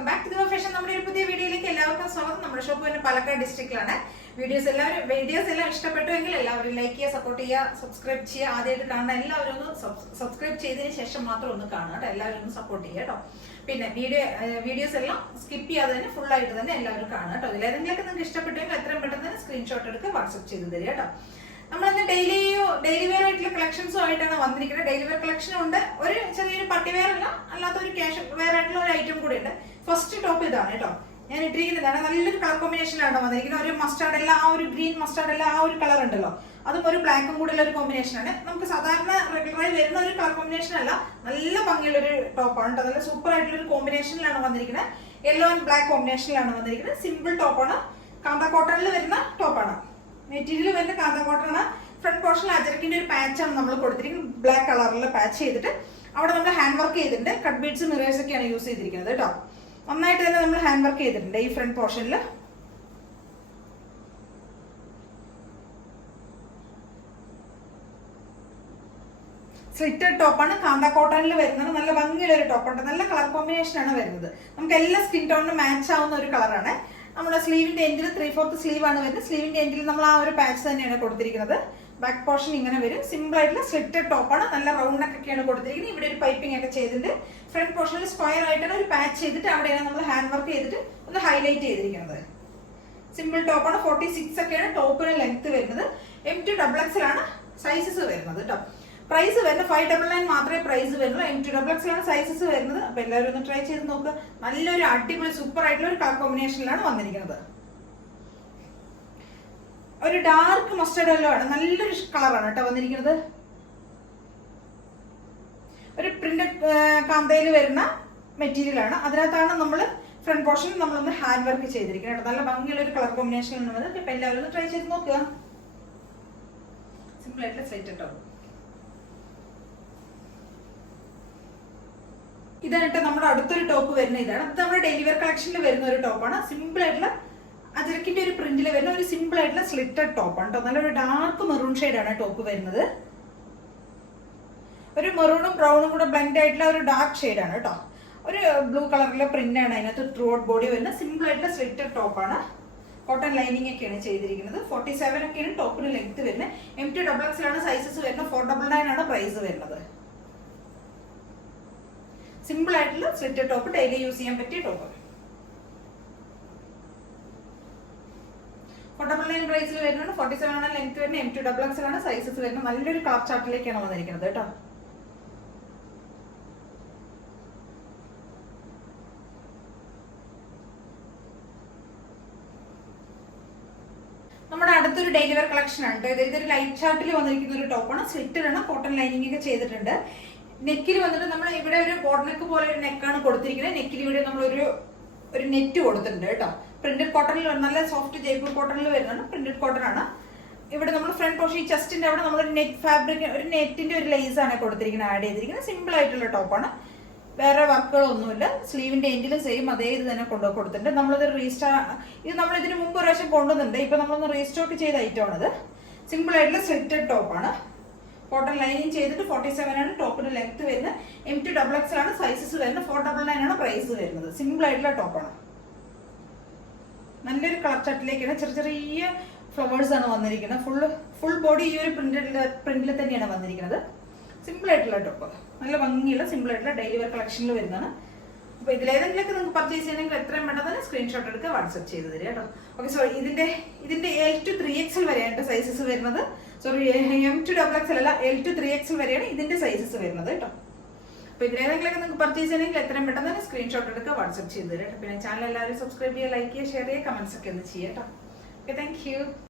Welcome back to fashion. നമ്മുടെ ഒരു പുതിയ വീഡിയോയിലേക്ക് എല്ലാവർക്കും സ്വാഗതം. നമ്മുടെ ഷോപ്പ് തന്നെ പാലക്കാട് ഡിസ്ട്രിക്റ്റിലാണ്. വീഡിയോസ് എല്ലാം ഇഷ്ടപ്പെട്ടുവെങ്കിൽ എല്ലാവരും ലൈക്ക് ചെയ്യുക, സപ്പോർട്ട് ചെയ്യുക, സബ്സ്ക്രൈബ് ചെയ്യുക. ആദ്യമായിട്ട് കാണുന്ന എല്ലാവരും ഒന്ന് സബ്സ്ക്രൈബ് ചെയ്തതിന് ശേഷം മാത്രം ഒന്ന് കാണുക കേട്ടോ. എല്ലാവരും ഒന്ന് സപ്പോർട്ട് ചെയ്യുക കേട്ടോ. പിന്നെ വീഡിയോസ് എല്ലാം സ്കിപ്പ് ചെയ്യാതെ തന്നെ ഫുൾ ആയിട്ട് തന്നെ എല്ലാവരും കാണുക കേട്ടോ. ഇതിലേതെങ്കിലൊക്കെ നിങ്ങൾക്ക് ഇഷ്ടപ്പെട്ടുവെങ്കിൽ എത്രയും പെട്ടെന്ന് തന്നെ സ്ക്രീൻഷോട്ട് എടുക്കുക, വാട്സ്ആപ്പ് ചെയ്ത് തരിക കേട്ടോ. നമ്മളിന്ന് ഡെയിലി വെയർ ആയിട്ടുള്ള കളക്ഷൻസും ആയിട്ടാണ് വന്നിരിക്കുന്നത്. ഡെയിലി വെയർ കളക്ഷനും ഉണ്ട്, ഒരു ചെറിയൊരു പട്ടി വെയർ അല്ല, അല്ലാത്ത ഒരു ക്യാഷ് വെയർ ആയിട്ടുള്ള ഒരു ഐറ്റം കൂടി ഉണ്ട്. ഫസ്റ്റ് ടോപ്പ് ഇതാണ് കേട്ടോ, ഞാൻ ഇട്ടിരിക്കുന്നതാണ്. നല്ലൊരു കളർ കോമ്പിനേഷനിലാണ് വന്നിരിക്കുന്നത്. ഒരു മസ്റ്റാർഡ് അല്ല, ആ ഒരു ഗ്രീൻ മസ്റ്റാർഡ് അല്ല, ആ ഒരു കളർ ഉണ്ടല്ലോ, അതും ഒരു ബ്ലാക്കും കൂടെ ഉള്ള ഒരു കോമ്പിനേഷനാണ്. നമുക്ക് സാധാരണ റെഗുലറായി വരുന്ന ഒരു കളർ കോമ്പിനേഷൻ അല്ല, നല്ല ഭംഗിയുള്ള ഒരു ടോപ്പാണ് കേട്ടോ. നല്ല സൂപ്പർ ആയിട്ടുള്ള ഒരു കോമ്പിനേഷനിലാണ് വന്നിരിക്കുന്നത്. യെല്ലോ ആൻഡ് ബ്ലാക്ക് കോമ്പിനേഷനിലാണ് വന്നിരിക്കുന്നത്. സിമ്പിൾ ടോപ്പാണ്, കാന്ത കോട്ടണിൽ വരുന്ന ടോപ്പാണ്. മെറ്റീരിയൽ വരുന്ന കാന്ത കോട്ടൺ. ഫ്രണ്ട് പോർഷനിൽ അജരക്കിന്റെ ഒരു പാച്ചാണ് നമ്മൾ കൊടുത്തിരിക്കുന്നത്. ബ്ലാക്ക് കളറിൽ പാച്ച് ചെയ്തിട്ട് അവിടെ നമ്മൾ ഹാൻഡ് വർക്ക് ചെയ്തിട്ടുണ്ട്. കട്ട് ബീഡ്സ് മിറേഴ്സ് ഒക്കെയാണ് യൂസ് ചെയ്തിരിക്കുന്നത് കേട്ടോ. നന്നായിട്ട് തന്നെ നമ്മൾ ഹാൻഡ് വർക്ക് ചെയ്തിട്ടുണ്ട് ഈ ഫ്രണ്ട് പോർഷനിൽ. സ്ലിറ്റഡ് ടോപ്പാണ്, കാന്ത കോട്ടണിൽ വരുന്നത്. നല്ല ഭംഗിയുള്ള ഒരു ടോപ്പാണ്, നല്ല കളർ കോമ്പിനേഷൻ ആണ് വരുന്നത്. നമുക്ക് എല്ലാ സ്കിൻ ടോണിനും മാച്ച് ആവുന്ന ഒരു കളറാണ്. നമ്മുടെ സ്ലീവിന്റെ എൻഡിൽ 3/4 സ്ലീവ് ആണ് വരുന്നത്. സ്ലീവിന്റെ എൻഡിൽ നമ്മൾ ആ ഒരു പാച്ച് തന്നെയാണ് കൊടുത്തിരിക്കുന്നത്. ബാക്ക് പോർഷൻ ഇങ്ങനെ വരും. സിമ്പിൾ ആയിട്ടുള്ള സ്ലിറ്റഡ് ടോപ്പാണ്, നല്ല റൗണ്ട് നെക്ക് ഒക്കെയാണ് കൊടുത്തിരിക്കുന്നത്. ഇവിടെ ഒരു പൈപ്പിംഗ് ഒക്കെ ചെയ്തിട്ട് ഫ്രണ്ട് പോർഷനിൽ സ്ക്വയർ ആയിട്ടാണ് ഒരു പാച്ച് ചെയ്തിട്ട് അവിടെയാണ് നമ്മൾ ഹാൻഡ് വർക്ക് ചെയ്തിട്ട് ഒന്ന് ഹൈലൈറ്റ് ചെയ്തിരിക്കുന്നത്. സിമ്പിൾ ടോപ്പാണ്. 46 ഒക്കെയാണ് ടോപ്പിന് ലെങ്ത് വരുന്നത്. M2XX ആണ് സൈസസ് വരുന്നത് കേട്ടോ. പ്രൈസ് വരുന്നത് 599 മാത്രമേ പ്രൈസ് വരുള്ളൂ. M2XX ആണ് സൈസസ് വരുന്നത്. അപ്പൊ എല്ലാവരും ഒന്ന് ട്രൈ ചെയ്ത് നോക്കുക. നല്ലൊരു അടിപൊളി സൂപ്പർ ആയിട്ടുള്ള ഒരു കളർ കോമ്പിനേഷനിലാണ് വന്നിരിക്കുന്നത്. ഒരു ഡാർക്ക് മസ്റ്റർഡ് യെല്ലോ ആണ്, നല്ലൊരു കളറാണ് കേട്ടോ വന്നിരിക്കുന്നത്. ഒരു പ്രിന്റഡ് കാന്തയിൽ വരുന്ന മെറ്റീരിയൽ ആണ്. അതിനകത്താണ് നമ്മൾ ഫ്രണ്ട് പോർഷനിൽ നമ്മളൊന്ന് ഹാൻഡ് വർക്ക് ചെയ്തിരിക്കുന്നത്. നല്ല ഭംഗിയുള്ള ഒരു കളർ കോമ്പിനേഷൻ ആണ്. ഇപ്പൊ എല്ലാവരും ഒന്ന് ട്രൈ ചെയ്ത് നോക്കുക. സിമ്പിൾ ആയിട്ടുള്ള സ്ലൈറ്റ് കേട്ടോ. ഇതാണ് കേട്ടോ നമ്മുടെ അടുത്തൊരു ടോപ്പ് വരുന്ന. ഇതാണ് നമ്മുടെ ഡെയിലി വെയർ കളക്ഷനിൽ വരുന്ന ഒരു ടോപ്പാണ്. സിമ്പിൾ ആയിട്ടുള്ള അജരക്കിന്റെ ഒരു പ്രിന്റിൽ വരുന്ന ഒരു സിമ്പിൾ ആയിട്ടുള്ള സ്ലിറ്റഡ് ടോപ്പാണ് കേട്ടോ. നല്ലൊരു ഡാർക്ക് മെറൂൺ ഷെയ്ഡാണ് ടോപ്പ് വരുന്നത്. ഒരു മെറൂണും ബ്രൗണും കൂടെ ബ്ലെൻഡ് ആയിട്ടുള്ള ഒരു ഡാർക്ക് ഷെയ്ഡാണ് കേട്ടോ. ഒരു ബ്ലൂ കളറിലെ പ്രിന്റ് ആണ് അതിനകത്ത് ത്രൂ ഔട്ട് ബോഡി വരുന്ന സിമ്പിൾ ആയിട്ടുള്ള സ്ലിറ്റഡ് ടോപ്പാണ്. കോട്ടൺ ലൈനിങ് ഒക്കെയാണ് ചെയ്തിരിക്കുന്നത്. 47 ഒക്കെയാണ് ടോപ്പിന് ലെങ്ത് വരുന്നത്. M2XX ആണ് സൈസസ് വരുന്നത്. 499 ആണ് പ്രൈസ് വരുന്നത്. സിമ്പിൾ ആയിട്ടുള്ള സ്ലിറ്റഡ് ടോപ്പ്, ഡെയിലി യൂസ് ചെയ്യാൻ പറ്റിയ ടോപ്പ്. 499 പ്രൈസിൽ വരുന്നത്. 47 ആണ് ലെങ്ത് വരുന്നത്. M2XX ആണ് സൈസസ് വരുന്നത്. നല്ലൊരു കളർ ചാർട്ടിലേക്കാണ് വന്നിരിക്കുന്നത് കേട്ടോ. നമ്മുടെ അടുത്തൊരു ഡെയിലി വെയർ കളക്ഷൻ ആണ്. ഇതൊരു ലൈറ്റ് ചാർട്ടിൽ വന്നിരിക്കുന്ന ഒരു ടോപ്പാണ്. സ്ലിറ്റഡ് ആണ്, കോട്ടൺ ലൈനിങ് ഒക്കെ ചെയ്തിട്ടുണ്ട്. നെക്കിൽ വന്നിട്ട് നമ്മൾ ഇവിടെ ഒരു ബോട്ട് നെക്ക് പോലെ ഒരു നെക്കാണ് കൊടുത്തിരിക്കുന്നത്. നെക്കിൽ ഇവിടെ നമ്മൾ ഒരു നെറ്റ് കൊടുത്തിട്ടുണ്ട് കേട്ടോ. പ്രിന്റഡ് കോട്ടണിൽ നല്ല സോഫ്റ്റ് ജയ്പൂർ കോട്ടണിൽ വരുന്നതാണ്. പ്രിന്റഡ് കോട്ടൺ ആണ്. ഇവിടെ നമ്മൾ ഫ്രണ്ട് പോർഷൻ ഈ ചെസ്റ്റിന്റെ അവിടെ നമ്മൾ ഒരു നെറ്റ് ഫാബ്രിക്, ഒരു നെറ്റിന്റെ ഒരു ലേസ് ആണ് കൊടുത്തിരിക്കുന്നത്, ആഡ് ചെയ്തിരിക്കുന്നത്. സിമ്പിൾ ആയിട്ടുള്ള ടോപ്പാണ്, വേറെ വർക്കുകളൊന്നുമില്ല. സ്ലീവിന്റെ എൻഡിലും സെയിം അതേ ഇത് തന്നെ കൊടുത്തിട്ടുണ്ട്. നമ്മളിത് ഇത് നമ്മൾ ഇതിന് മുമ്പ് ഒരു പ്രാവശ്യം കൊണ്ടുവന്നിട്ടുണ്ട്. ഇപ്പൊ നമ്മളൊന്ന് റീസ്റ്റോക്ക് ചെയ്ത ഐറ്റം ആണിത്. സിമ്പിൾ ആയിട്ടുള്ള സ്ലിറ്റഡ് ടോപ്പാണ്. കോട്ടൺ ലൈനിങ് ചെയ്തിട്ട് 47 ആണ് ടോപ്പിന് ലെങ്ത് വരുന്നത്. M2XX ആണ് സൈസസ് വരുന്നത്. 499 ആണ് പ്രൈസ് വരുന്നത്. സിമ്പിൾ ആയിട്ടുള്ള ടോപ്പാണ്. നല്ലൊരു കളർ ചട്ടിലേക്കാണ്. ചെറിയ ഫ്ലവേഴ്സ് ആണ് വന്നിരിക്കുന്നത്. ഫുൾ ബോഡി ഈ ഒരു പ്രിന്റിൽ തന്നെയാണ് വന്നിരിക്കുന്നത്. സിമ്പിൾ ആയിട്ടുള്ള ടോപ്പ്, നല്ല ഭംഗിയുള്ള സിമ്പിൾ ആയിട്ടുള്ള ഡെയിലി വെയർ കളക്ഷനിൽ വരുന്നതാണ്. അപ്പൊ ഇതിലേതെങ്കിലൊക്കെ നിങ്ങൾക്ക് പർച്ചേസ് ചെയ്യണമെങ്കിൽ എത്രയും പെട്ടെന്ന് സ്ക്രീൻഷോട്ട് എടുക്കുക, വാട്സ്ആപ്പ് ചെയ്ത് തരിക കേട്ടോ. ഓക്കെ, സോറി, ഇതിന്റെ L2-3XL വരെയാണ് സൈസസ് വരുന്നത്. സോറി, M2XX അല്ല, L2-3XL വരെയാണ് ഇതിന്റെ സൈസസ് വരുന്നത് കേട്ടോ. അപ്പൊ ഇതിലേതെങ്കിലൊക്കെ നിങ്ങൾക്ക് പർച്ചേസ് ചെയ്യണമെങ്കിൽ എത്രയും പെട്ടെന്ന് തന്നെ സ്ക്രീൻഷോട്ട് എടുക്കുക, വാട്സ്ആപ്പ് ചെയ്ത് തരിക. പിന്നെ ചാനൽ എല്ലാവരും സബ്സ്ക്രൈബ് ചെയ്യുക, ലൈക്ക് ചെയ്യുക, ഷെയർ ചെയ്യുക, കമന്റ്സ് ഒക്കെ ഒന്ന് ചെയ്യാം കേട്ടോ. Okay, thank you.